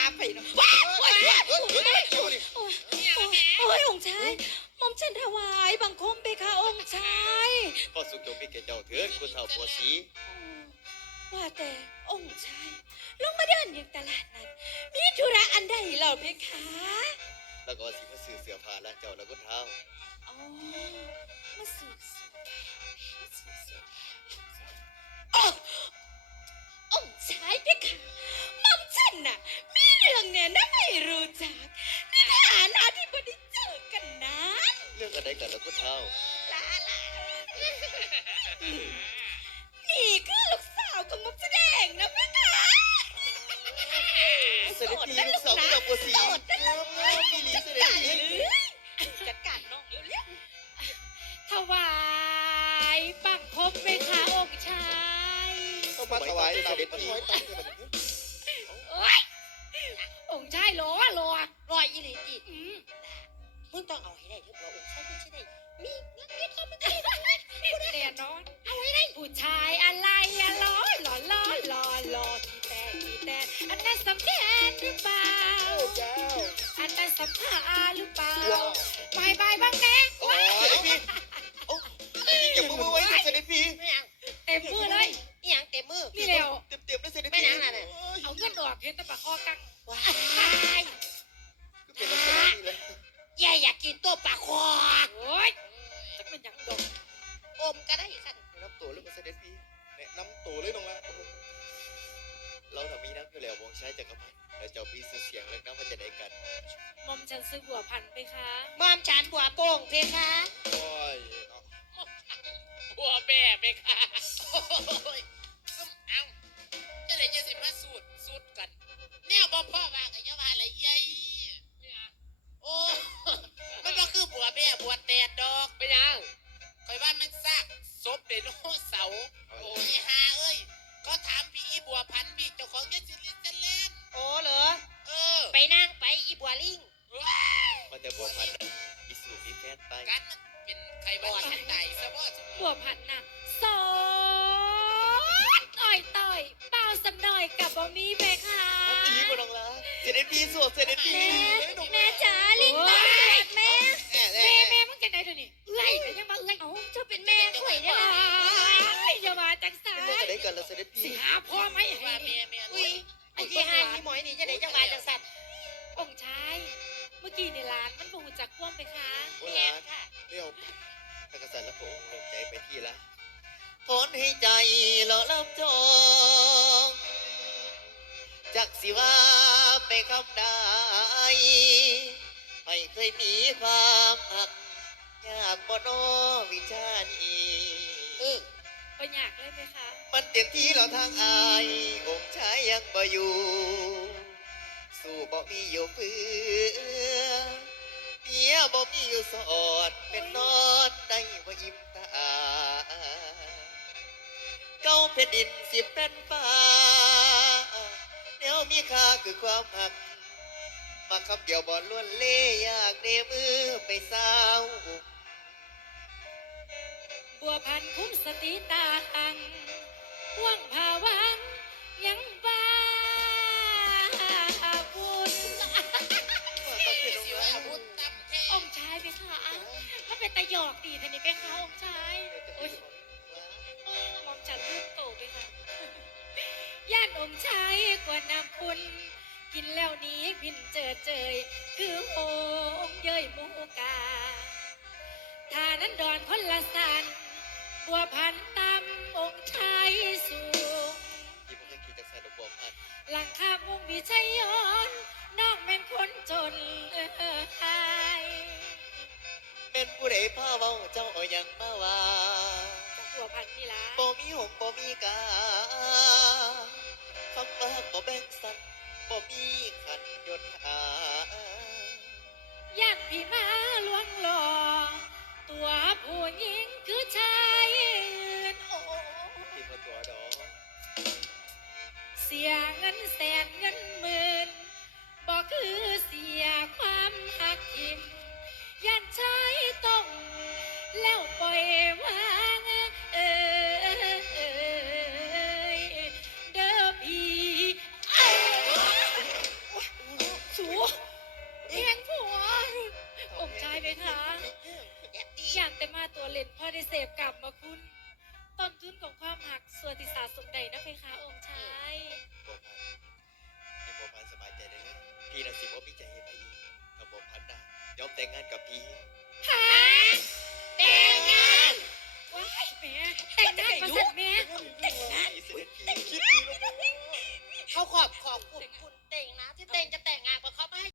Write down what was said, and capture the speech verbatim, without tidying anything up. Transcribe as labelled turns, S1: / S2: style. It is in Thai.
S1: ไปเนาะว้าวว้าวโอ้ยโอ้ยองค์ชายหม่อมฉันถวายบังคมไปค่ะองค์ชาย
S2: ก็สุขจงมีแก่เจ้าเถิดคุณเฒ่าปัวสี
S1: ว่าแต่องค์ชายลงมาเดินอย่างตลาดนั้นมีธุระอันใดเหรอเพคะ
S2: แล้วก็ว่าสิมาซื้อเสื้อผ้าร้านเจ้าแล้วก็เท้า
S1: อ๋อมาสู่สู่มาสู่สู่อ๋อองค์ชายเพคะหม่อมฉันน่ะมีเรื่องเนี่ยนะไม่รู้จักในฐานะที่ไม่ได้เจอกันนาน
S2: เรื่องอะไรกันแล้วก็เท้า
S1: ลาลานี่คือลูกสาวของหม่อมแสดงนะเพคะ
S2: เสด็จพี่ลูกสาวคุณเฒ่าปัวสีงามงามพี่ลีเสด็จพี่
S1: จัดการน้องเร็ว
S3: ถวายบังคมไปค่ะองค์ชาย
S2: ต้องมาถวายเสด็จพี่
S3: โอ้ยองค์ชายรอรอ
S1: ๆรอยอีหลีจี
S3: อืม
S1: มึงต้องเอาให้ได้เถอะบอกองค์ชายมึงใช่ได้มีเงินมีทองมันได้
S3: แน่นอนเอาไว้ได้ผู้ชายอะไรอะล้อหล่อล้อหล่อหล่อที่แต่ที่แต่อันนั้นสำคัญหรือเปล่าอันนั้นสำคัญหรือเปล่าบายบายบ้างแน่
S2: โอ้เสด็จพี่โอ้อย่ามือไว้เสด็จพี่
S1: ไม่ยัง
S3: เต็มมือเลย
S1: นี่ยังเต็มมือ
S3: นี่เร็ว
S2: เต็มเต็มเลยเสด็จ
S1: ไม่
S2: พี่
S1: นังน่ะน่ะ
S3: เอาเงินออกเห็นแตะปะคอกัง
S1: ว้าย
S2: ก็เป็นลักษณะนี้เลย
S1: ยายอยากกินตัวปลาคอ
S3: โอ้ยจะเป็นหยังดอก
S1: อมก็ได้สั่น
S2: น้ำตัวหรือเสด็จพี่แนะนำตัวเลยน้องละเราทำมีนักอยู่แล้ววงใช้จักรพรรดิแล้วเจ้าพี่เสียงแล้วน้ำมันจะได้กัน
S3: มอมฉันซื้อบัวพันธุ์ไปคะ
S1: มอมฉันบัวโป่งเพคะ
S2: โอ้ย
S4: บัวแม่ไหมคะโอ้ยซุ่มเอาจะได้จะสิมาสูดสูดกันแนวบ่พ่อว่ากันยังว่าอะไรยัยโอ้มันก็คือบัวแม่บัวแตดดอกไปยังคอยว่ามันซากศพเดโนเสาร์โอ้ยฮาเอ้ยก็ถามพี่อีบัวพันธุ์พี่เจ้าของยศิริเซเลน
S1: โอ้เหรอ
S4: เออ
S1: ไปนั่งไปอีบัวลิง
S4: ว้าย
S2: มันจะบอกพันอีสูมีแฟนไป
S4: กันมันเป็นใครว่าทันใดซะว่าสม
S3: บัวพันธุ์น่ะสอนต่อยต่อยเปล่าสำหน่อยกับบ่มีไปค่ะ
S2: อีลีมาน้องละเสด็จพี่สวดเสด็จพี่
S1: แม่จ๋าลิงบ้าแม่
S2: แน่แน่
S3: แม่แม่มึงจะไหนเดี๋ยวนี้เอ้ยแต่ยังมาเอ้ย
S1: เอ้าเจ้าเป็นแม่ข่อยได้ไหม
S3: อย่ามาจังสา
S2: เมื่อจะได้กันแล้วเสด็จ
S3: สิ
S2: พี่
S3: หาพ่อไหม
S4: ว่า
S3: ให้
S4: แม่แม่
S1: อุ้ยไอ้ที่ให้ที่หมอยนี่จะได้จังหวะจังสัตว์
S3: องค์ชายเมื่อกี้ในร้านมันบูจากคว่ำไปค่ะ
S2: โบราณเรียวพระกษัตริย์และพระองค์ลงใจไปที่ละถอนให้ใจหล่อรับจองจากสิว่าไปคำใดไม่เคยมีความหักยากบ่นอวิชานี้
S1: เออ
S3: ก็อยากเลยไหมคะ
S2: มันเต็มที่แล้วทางอายองค์ชายยังบ่อยู่ สู้บ่มีอยู่เพื่อเมียบ่มีอยู่สอดเป็นนอนได้บ่อิ่มตาเก้าแผ่นดินสิบแผ่นฟ้าแนวมีค่าคือความหัก มาคำเดียวบ่ล้วนเล่อยากเดมือไปสาว
S3: บัวพันธุ์คุ้มสติตาหังห่วงภาวังยังบ้าบุญ
S4: สิว่าบุญตำเท
S3: องค์ชายไปค่ะมันเป็นตะหยอกดีท่านี้ไปค่ะองค์ชายโอ้ยมอมจันลูกโตไปค่ะย่านองค์ชายกว่าน้ำปุ่นกินแล้วนี้พินเจอเจยคือโหงเย้ยหมูกาทานั้นดอนคนละสันบัวพันตำองค์ชายสูง
S2: ที่ผมเคยขี่จากสายดอกบัวพัน
S3: หลังคามุงวิชัยยนน้องเป็นคนจนเออหาย
S2: เป็นผู้ใดพาเว้าเจ้าเอาหยังมาว่า
S3: จากบัวพันนี่ละ
S2: บ่มีหงบ่มีกาคำว่าบ่แบ่งสันบ่มีขันยศหา
S3: ย่านพี่มาลวงหลอตัวผู้หญิงคือชายอื่นโอ้
S2: ที่พอตัวดอก
S3: เสียเงินแสนเงินหมื่นบ่คือเสียความหักทิมย่านชายต้องแล้วปล่อยวางเอ้ยเด้อพี่เอ้ยเล่นพ่อได้เสพกลับมาคุณ ต้นทุนของความหักส่วนที่สะสมใดนะเพคะองค์ชาย
S2: บัวพันธุ์ให้บัวพันธุ์สบายใจได้เลยพี่นะสิบ่มีใจให้ไปอีกถ้าบัวพันธุ์นะยอมแต่งงานกับพี่
S3: ฮะ